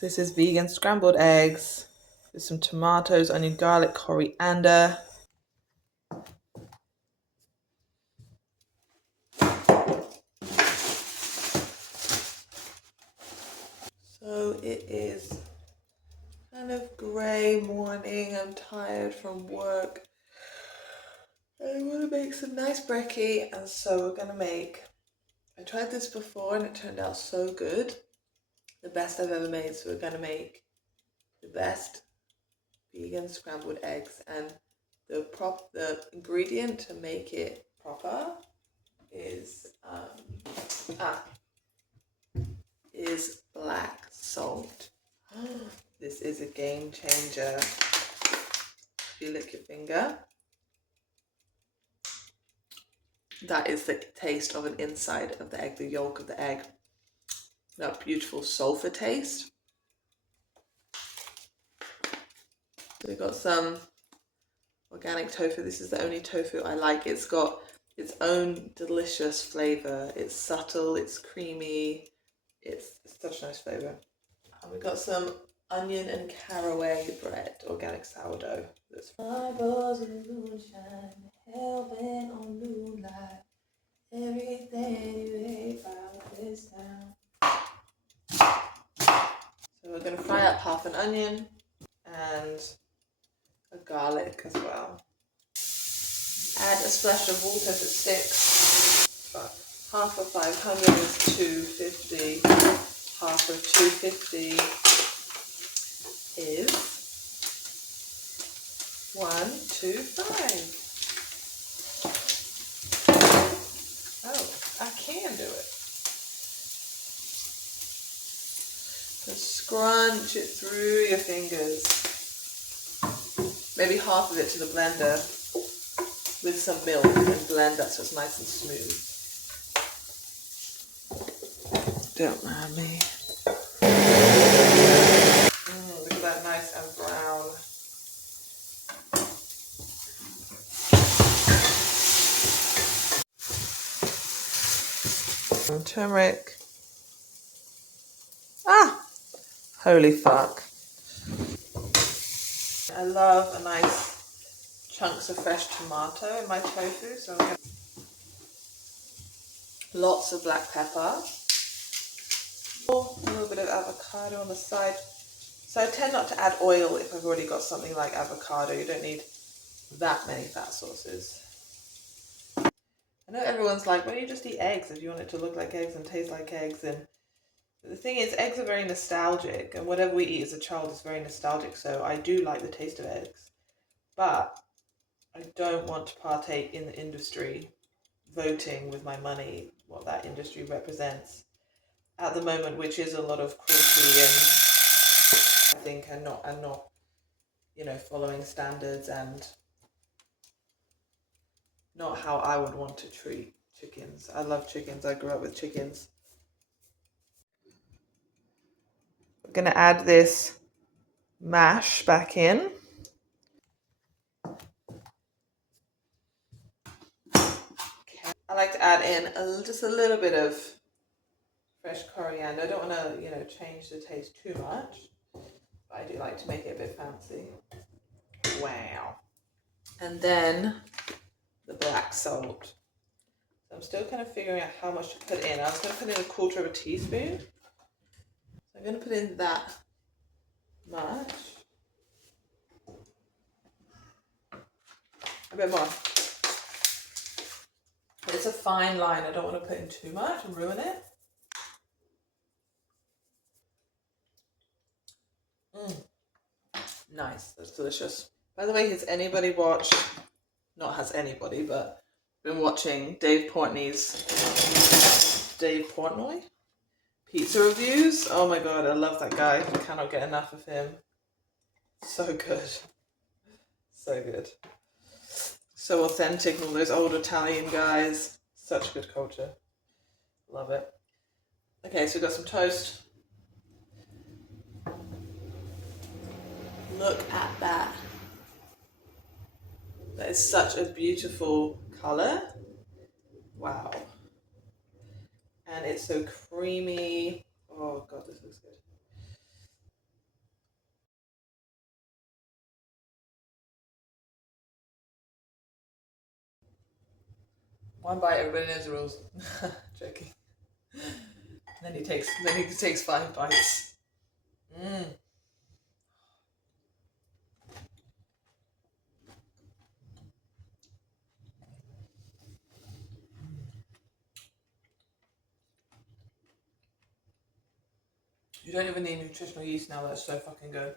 So this is vegan scrambled eggs with some tomatoes, onion, garlic, coriander. So it is kind of grey morning. I'm tired from work. I want to make some nice brekkie, and so we're gonna make. I tried this before and it turned out so good. The best I've ever made. So we're gonna make the best vegan scrambled eggs, and the ingredient to make it proper is black salt. This is a game changer. If you lick your finger, that is the taste of an inside of the egg, the yolk of the egg. That beautiful sulfur taste. So we've got some organic tofu. This is the only tofu I like. It's got its own delicious flavor. It's subtle, it's creamy, it's such a nice flavor. And we've got some onion and caraway bread, organic sourdough. Eyeballs in moonshine, hell-bent on moonlight, everything you hate about this town. So we're going to fry up half an onion and a garlic as well. Add a splash of water if it sticks. But half of 500 is 250. Half of 250 is 125. Oh, I can do it. Just scrunch it through your fingers. Maybe half of it to the blender with some milk and blend that so it's nice and smooth. Don't mind me. Look at that, nice and brown. Some turmeric. Holy fuck. I love a nice chunks of fresh tomato in my tofu, so I'm going to lots of black pepper. A little bit of avocado on the side. So I tend not to add oil if I've already got something like avocado. You don't need that many fat sources. I know everyone's like, why don't you just eat eggs if you want it to look like eggs and taste like eggs? And the thing is, eggs are very nostalgic, and whatever we eat as a child is very nostalgic, so I do like the taste of eggs. But I don't want to partake in the industry voting with my money what that industry represents at the moment, which is a lot of cruelty and I think and not following standards and not how I would want to treat chickens. I love chickens. I grew up with chickens. We're going to add this mash back in. I like to add in just a little bit of fresh coriander. I don't want to, change the taste too much, but I do like to make it a bit fancy. Wow. And then the black salt. So I'm still kind of figuring out how much to put in. I was going to put in 1/4 teaspoon. So I'm going to put in that much. A bit more. It's a fine line. I don't want to put in too much and ruin it. Nice. That's delicious. By the way, has anybody watched, not has anybody, but been watching Dave Portnoy pizza reviews? Oh my god, I love that guy. I cannot get enough of him. So good. So good. So authentic, all those old Italian guys. Such good culture. Love it. Okay, so we've got some toast. Look at that. That is such a beautiful color. Wow. And it's so creamy. Oh god, this looks good. One bite, everybody knows the rules. Joking. Then he takes 5 bites. You don't even need nutritional yeast now, that's so fucking good.